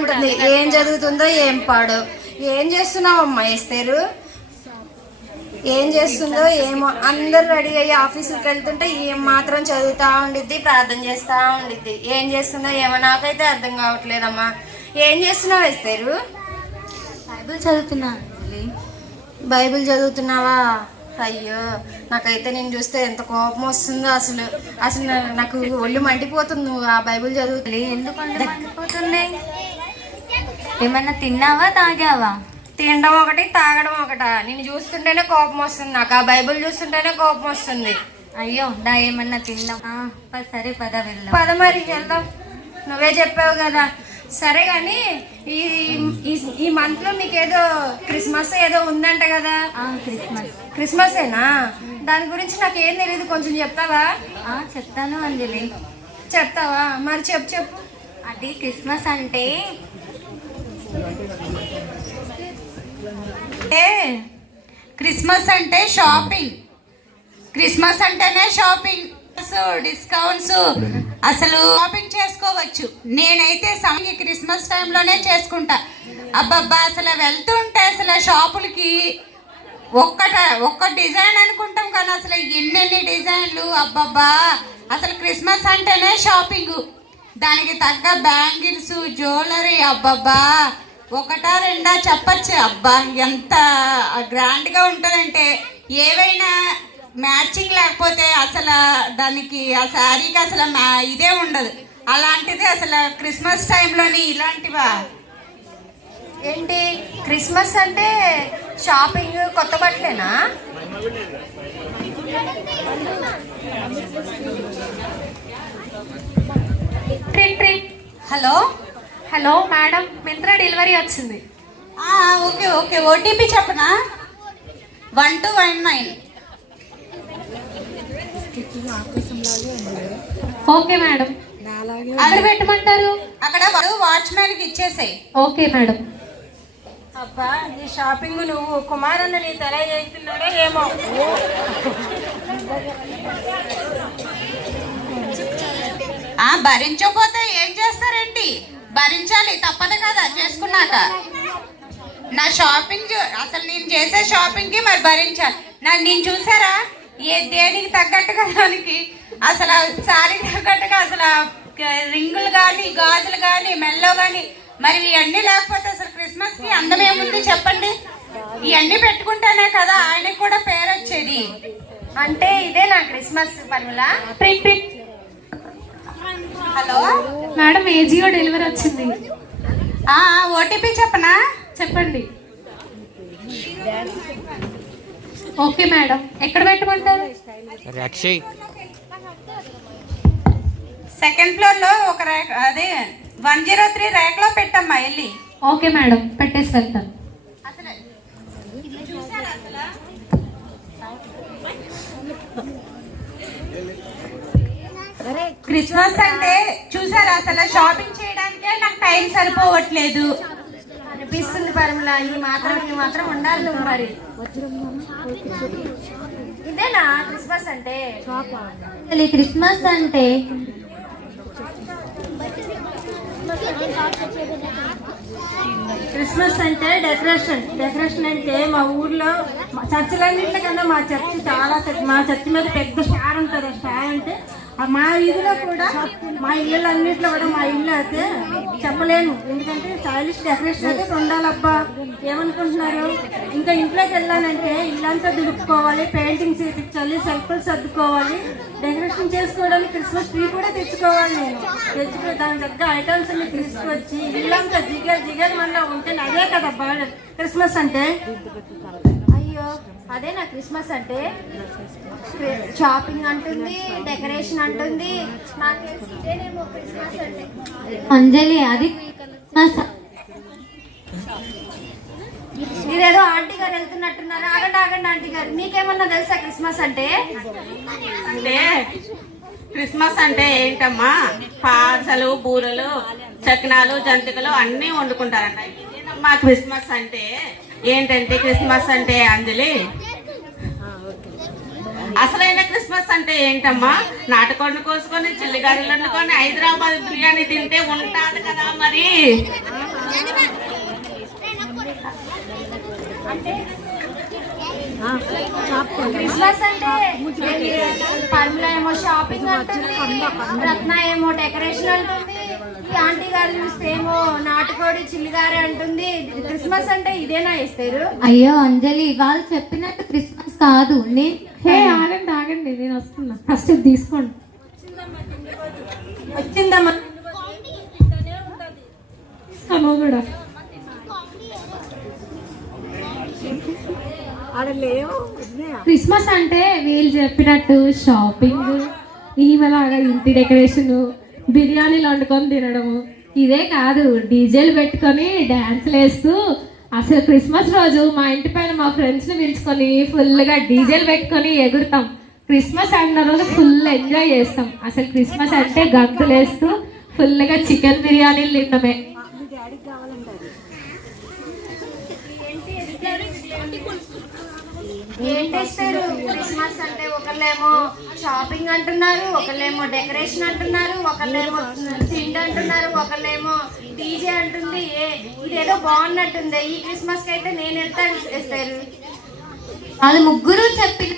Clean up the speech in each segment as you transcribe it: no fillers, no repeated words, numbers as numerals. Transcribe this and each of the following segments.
ఉంటుంది. ఏం చదువుతుందో ఏం పాడు. ఏం చేస్తున్నావు అమ్మా ఎస్తేరు? ఏం చేస్తుందో ఏమో. అందరు రెడీ అయ్యి ఆఫీసుకి వెళ్తుంటే ఏం మాత్రం చదువుతా ఉండిద్ది, ప్రార్థన చేస్తూ ఉండిద్ది. ఏం చేస్తుందో ఏమో నాకైతే అర్థం కావట్లేదమ్మా. ఏం చేస్తున్నావు ఎస్తేరు? బైబిల్ చదువుతున్నా. బైబిల్ చదువుతున్నావా? అయ్యో, నాకైతే నేను చూస్తే ఎంత కోపం వస్తుందో. అసలు అసలు నాకు ఒళ్ళు మండిపోతుంది నువ్వు ఆ బైబిల్ చదువుతుంది. ఎందుకు ఒళ్ళు మండిపోతుంది? ఏమన్నా తిన్నావా, తాగావా? తినడం ఒకటి, తాగడం ఒకట. నేను చూస్తుంటేనే కోపం వస్తుంది. నాకు ఆ బైబిల్ చూస్తుంటేనే కోపం వస్తుంది. అయ్యో, దా ఏమన్నా తిన్నాం. సరే పద వెళ్దాం. పద మరి వెళ్దాం. నువ్వే చెప్పావు కదా. సరే కానీ ఈ మంత్ లో మీకేదో క్రిస్మస్ ఏదో ఉందంట కదా. క్రిస్మసేనా? దాని గురించి నాకు ఏం తెలియదు, కొంచెం చెప్తావా? చెప్తాను అంజలి. చెప్తావా? మరి చెప్పు. అది క్రిస్మస్ అంటే షాపింగ్. క్రిస్మస్ అంటేనే షాపింగ్, డిస్కౌంట్స్, అసలు షాపింగ్ చేసుకోవచ్చు. నేనైతే సంగి క్రిస్మస్ టైంలోనే చేసుకుంటా. అబ్బబ్బా, అసలు వెళ్తుంటే అసలు షాపులకి ఒక్క డిజైన్ అనుకుంటాం కానీ అసలు ఎన్నెన్ని డిజైన్లు. అబ్బబ్బా, అసలు క్రిస్మస్ అంటేనే షాపింగ్. దానికి తగ్గ బ్యాంగిల్స్, జ్యువెలరీ, అబ్బబ్బా ఒకటా రెండా చెప్పచ్చు. అబ్బా ఎంత గ్రాండ్గా ఉంటుందంటే ఏవైనా మ్యాచింగ్ లేకపోతే అసలు దానికి ఆ శారీకి అసలు ఇదే ఉండదు. అలాంటిది అసలు క్రిస్మస్ టైంలోని ఇలాంటివా ఏంటి? క్రిస్మస్ అంటే షాపింగ్, కొత్త బట్టలేనా? Hello hello madam, Myntra delivery వచ్చింది. ఓకే ఓకే, ఓటీపీ చెప్పనా? 1219. Okay madam. అక్కడ పెట్టమంటారు, అక్కడ వాచ్మెన్ కి ఇచ్చేసాయి. Okay madam. అబ్బా, నీ షాపింగ్ నువ్వు కుమారన్న నీ తల చేస్తున్నాడో ఏమో. భరించకపోతే ఏం చేస్తారేంటి? భరించాలి, తప్పదు కదా చేసుకున్నాక. నా షాపింగ్ అసలు నేను చేసే షాపింగ్ కి మరి భరించాలి. నేను చూసారా దేనికి తగ్గట్టుగా దానికి అసలు శారీకి తగ్గట్టుగా అసలు రింగులు కానీ, గాజులు కానీ, మెల్లో కానీ, మరి ఇవన్నీ లేకపోతే అసలు క్రిస్మస్ కి అందం ఏముంది చెప్పండి? ఇవన్నీ పెట్టుకుంటేనే కదా ఆయనకి కూడా పేరు వచ్చేది. అంటే ఇదే నా క్రిస్మస్ పనుల. హలో మేడం, ఏజియో డెలివరీ వచ్చింది. ఓటీపీ చెప్పనా? చెప్పండి. ఓకే మేడం, ఎక్కడ పెట్టమంటారు? సెకండ్ ఫ్లోర్ లో ఒక ర్యాక్, అదే 103 ర్యాక్ లో పెట్టమ్మా వెళ్ళి. ఓకే మేడం, పెట్టేసి వెళ్తాను. క్రిస్మస్ అంటే చూసారా అసలు షాపింగ్ చేయడానికే నాకు టైం సరిపోవట్లేదు అనిపిస్తుంది పరిమళ. ఈ మాత్రం ఉండాలి నువ్వు మరి. ఇదేనా క్రిస్మస్ అంటే? క్రిస్మస్ అంటే క్రిస్మస్ అంటే డెకరేషన్ అంటే మా ఊర్లో చర్చిలన్నింటికన్నా మా చర్చి మీద పెద్ద స్టార్ ఉంటుంది. ఆ స్టార్ అంటే మా ఇల్లులో కూడా, మా ఇళ్ళన్నింటిలో కూడా, మా ఇల్లు అయితే చెప్పలేను. ఎందుకంటే స్టైలిష్ డెకరేషన్ అయితే ఉండాలబ్బా. ఏమనుకుంటున్నారు? ఇంకా ఇంట్లోకి వెళ్ళాలంటే ఇల్లంతా దులుపుకోవాలి, పెయింటింగ్ చేయించాలి, సెల్ఫ్లు సర్దుకోవాలి, డెకరేషన్ చేసుకోవడానికి క్రిస్మస్ ట్రీ కూడా తెచ్చుకోవాలి. నేను దాని తగ్గ ఐటమ్స్ అన్ని తీసుకొచ్చి ఇల్లంతా జిగర్ మళ్ళీ ఉంటే అదే కదబ్బా క్రిస్మస్ అంటే. అయ్యో, అదే నా క్రిస్మస్ అంటే. షాపింగ్ అంటుంది, డెకరేషన్ అంటుంది. నాకు తెలిసి ఇదేనేమో క్రిస్మస్ అంటే. అంజలి, అది ఇదేదో ఆంటీ గారు వెళ్తున్నట్టున్నారు. ఆగండి ఆంటీ గారు, మీకేమన్నా తెలుసా క్రిస్మస్ అంటే? క్రిస్మస్ అంటే ఏంటమ్మా? పాసలు, బూరలు, చకినాలు, జంతికలు అన్నీ వండుకుంటారంట. మా క్రిస్మస్ అంటే ఏంటంటే, క్రిస్మస్ అంటే అంజలి అసలైన క్రిస్మస్ అంటే ఏంటమ్మా? నాటుకోండి కోసుకొని, చిల్లిగారులు వండుకొని, హైదరాబాద్ బిర్యానీ తింటే ఉంటాది కదా మరి. క్రిస్మస్ అంటే పర్మిల ఏమో షాపింగ్ అంటుంది, రత్న ఏమో డెకరేషన్ అంటుంది, ఈ ఆంటీ గారు చూస్తే ఏమో నాటుకోడి చిల్లిగారే అంటుంది. క్రిస్మస్ అంటే ఇదేనా ఇస్తారు? అయ్యో అంజలి, వాళ్ళు చెప్పినట్టు క్రిస్మస్ కాదు. హే ఆగండి ఆగండి, నేను వస్తున్నా, ఫస్ట్ ఇది తీసుకోండి. వచ్చిందమ్మా నువ్వు కూడా క్రిస్మస్ అంటే వీళ్ళు చెప్పినట్టు షాపింగ్, ఈమెలాగా ఇంటి డెకరేషన్, బిర్యానీలు వండుకొని తినడము, ఇదే కాదు డీజేలు పెట్టుకొని డ్యాన్స్లు వేస్తూ. అసలు క్రిస్మస్ రోజు మా ఇంటి పైన మా ఫ్రెండ్స్ని పిలుచుకొని ఫుల్గా డీజేలు పెట్టుకొని ఎగురుతాం. క్రిస్మస్ అన్న రోజు ఫుల్ ఎంజాయ్ చేస్తాం. అసలు క్రిస్మస్ అంటే గంతులు వేస్తూ ఫుల్గా చికెన్ బిర్యానీలు తినడమే. ఏంటిస్తారు? క్రిస్మస్ అంటే ఒకళ్ళేమో షాపింగ్ అంటున్నారు, ఒకళ్ళేమో డెకరేషన్ అంటున్నారు, ఒకళ్ళేమో తిండి అంటున్నారు, ఒకళ్ళేమో డీజే అంటుంది. ఇదేదో బాగున్నట్టుంది. ఈ క్రిస్మస్ కి అయితే నేను ఎంత ఇస్తారు? వాళ్ళు ముగ్గురు చెప్పిన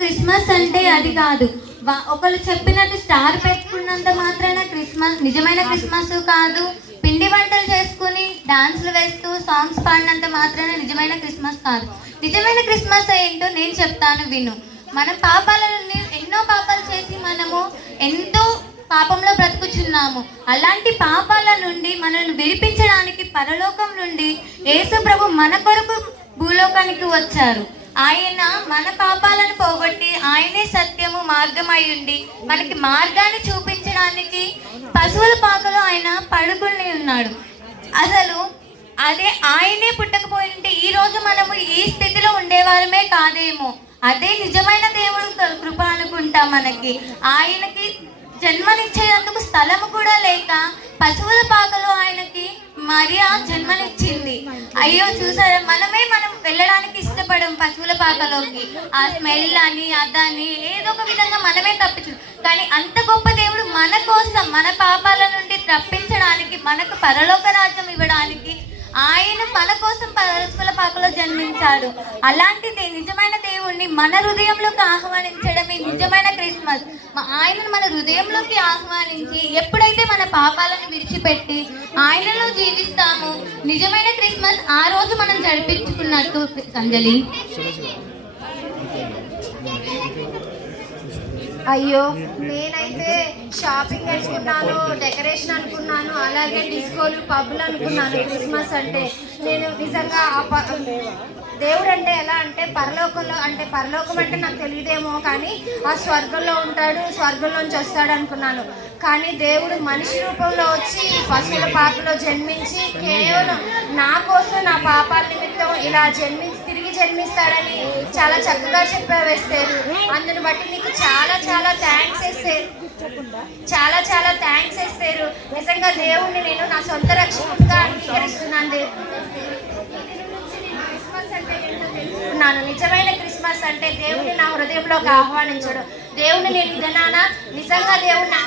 క్రిస్మస్ అంటే అది కాదు. ఒకళ్ళు చెప్పినట్టు స్టార్ పెట్టుకున్నంత మాత్రాన క్రిస్మస్ నిజమైన క్రిస్మస్ కాదు. పిండి వంటలు చేసుకుని డాన్స్లు వేస్తూ సాంగ్స్ పాడినంత మాత్రాన నిజమైన క్రిస్మస్ కాదు. నిజమైన క్రిస్మస్ ఏంటో నేను చెప్తాను, విను. మనం పాపాల నుండి ఎన్నో పాపాలు చేసి మనము ఎంతో పాపంలో బ్రతుకుచున్నాము. అలాంటి పాపాల నుండి మనల్ని విడిపించడానికి పరలోకం నుండి యేసు ప్రభు మన కొరకు భూలోకానికి వచ్చారు. ఆయన మన పాపాలను పోగొట్టి ఆయనే సత్యము మార్గమై ఉండి మనకి మార్గాన్ని చూపించడానికి పశువుల పాకలో ఆయన పడుకుని ఉన్నాడు. అసలు అదే ఆయనే పుట్టకపోయింటే ఈ రోజు మనము ఈ స్థితిలో ఉండేవారమే కాదేమో. అదే నిజమైన దేవుడు కృప అనుకుంటా. మనకి ఆయనకి జన్మనిచ్చేందుకు స్థలము కూడా లేక పశువుల పాకలో ఆయనకి మరియా జన్మనిచ్చింది. అయ్యో చూసారా, మనం వెళ్ళడానికి ఇష్టపడం పశువుల పాకలోకి. ఆ స్మెల్ అని అదని ఏదో ఒక విధంగా మనమే తప్పించు. కానీ అంత గొప్ప దేవుడు మన కోసం మన పాపాల నుండి తప్పించడానికి మనకు పరలోక రాజ్యం ఇవ్వడానికి ఆయన మన కోసం పశువుల పాకలో జన్మించాడు. అలాంటిది నిజమైన దేవుణ్ణి మన హృదయంలోకి ఆహ్వానించడమే నిజమైన క్రిస్మస్. ఆయనను మన హృదయంలోకి ఆహ్వానించి ఎప్పుడైతే మన పాపాలను విడిచిపెట్టి ఆయనలో జీవిస్తామో నిజమైన క్రిస్మస్ ఆ రోజు మనం జరిపించుకున్నట్టు. అంజలి, అయ్యో నేనైతే షాపింగ్ అనుకున్నాను, డెకరేషన్ అనుకున్నాను, అలాగే డిస్కోలు పబ్బులు అనుకున్నాను. క్రిస్మస్ అంటే నేను నిజంగా దేవుడు అంటే ఎలా అంటే పరలోకంలో, అంటే పరలోకం అంటే నాకు తెలియదేమో కానీ ఆ స్వర్గంలో ఉంటాడు, స్వర్గంలోంచి వస్తాడు అనుకున్నాను. కానీ దేవుడు మనిషి రూపంలో వచ్చి పశువుల పాకలో జన్మించి కేవలం నా కోసం నా పాపాల నిమిత్తం ఇలా తిరిగి జన్మిస్తాడని చాలా చక్కగా చెప్పేస్తారు. అందుని బట్టి నీకు చాలా చాలా థ్యాంక్స్ వేస్తారు, చాలా చాలా థ్యాంక్స్ వేస్తారు. నిజంగా దేవుణ్ణి నేను నా సొంత రక్షకుడిగా అంగీకరిస్తున్నాను. నిజమైన క్రిస్మస్ అంటే దేవుడిని నా హృదయంలోకి ఆహ్వానించడం. దేవుడిని నేను ఇదనానా నిజంగా దేవుడిని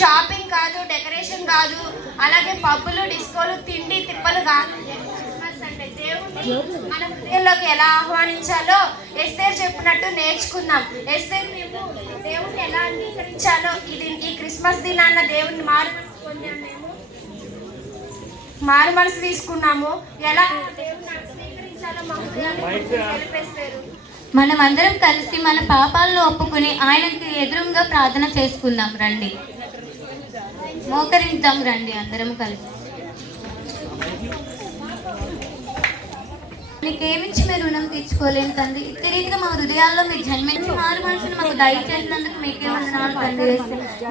షాపింగ్ కాదు, డెకరేషన్ కాదు, అలాగే పబ్బులు డిస్కోలు తిండి తిప్పలు కాదు. క్రిస్మస్ అంటే దేవుడిని మన హృదయంలోకి ఎలా ఆహ్వానించాలో ఎస్తేర్ చెప్పినట్టు నేర్చుకుందాం. ఎస్తేర్ మేము దేవుడిని ఎలా అంగీకరించాలో ఈ క్రిస్మస్ దినాన్న దేవుడిని మారు మనసు తీసుకున్నాము. ఎలా మనం అందరం కలిసి మన పాపాలను ఒప్పుకుని ఆయనకి ఎదురుగా ప్రార్థన చేసుకుందాం. రండి, మోకరిద్దాం రండి అందరం కలిసి. నీకేమిచ్చి మీరు రుణం తీర్చుకోలేను తండ్రి. తిరిగిగా మా హృదయాల్లో మీరు జన్మించి మారు మనసును మాకు దయచేసినందుకు మీకే వందనాలు తండ్రి.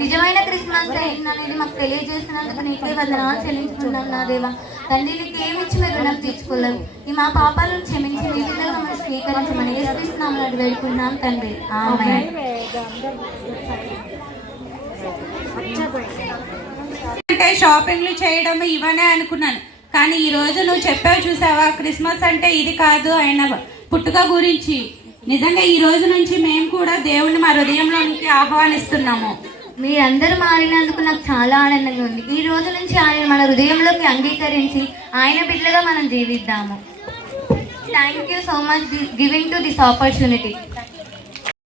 నిజమైన క్రిస్మస్ అనేది మాకు తెలియజేసినందుకు నీకే వందనాలు చెల్లించుకున్నాం నా దేవా తండ్రి. నీకేమిచ్చి మీరు రుణం తీర్చుకోలేము. ఈ మా పాపాలను క్షమించి మీ విధంగా మనం స్వీకరించమని యేసుక్రీస్తునామమున అడిగి వేడుకుంటున్నాం తండ్రి. ఆమేన్. అంటే షాపింగ్లు చేయడం ఇవనే అనుకున్నాను. కానీ ఈ రోజు నువ్వు చెప్పావు చూసావా, క్రిస్మస్ అంటే ఇది కాదు, ఆయన పుట్టుక గురించి. నిజంగా ఈ రోజు నుంచి మేము కూడా దేవుణ్ణి మా హృదయంలోనికి ఆహ్వానిస్తున్నాము. మీరందరూ మారినందుకు నాకు చాలా ఆనందంగా ఉంది. ఈ రోజు నుంచి ఆయన మన హృదయంలోకి అంగీకరించి ఆయన బిడ్డలుగా మనం జీవిద్దాము. Thank you so much giving to this opportunity.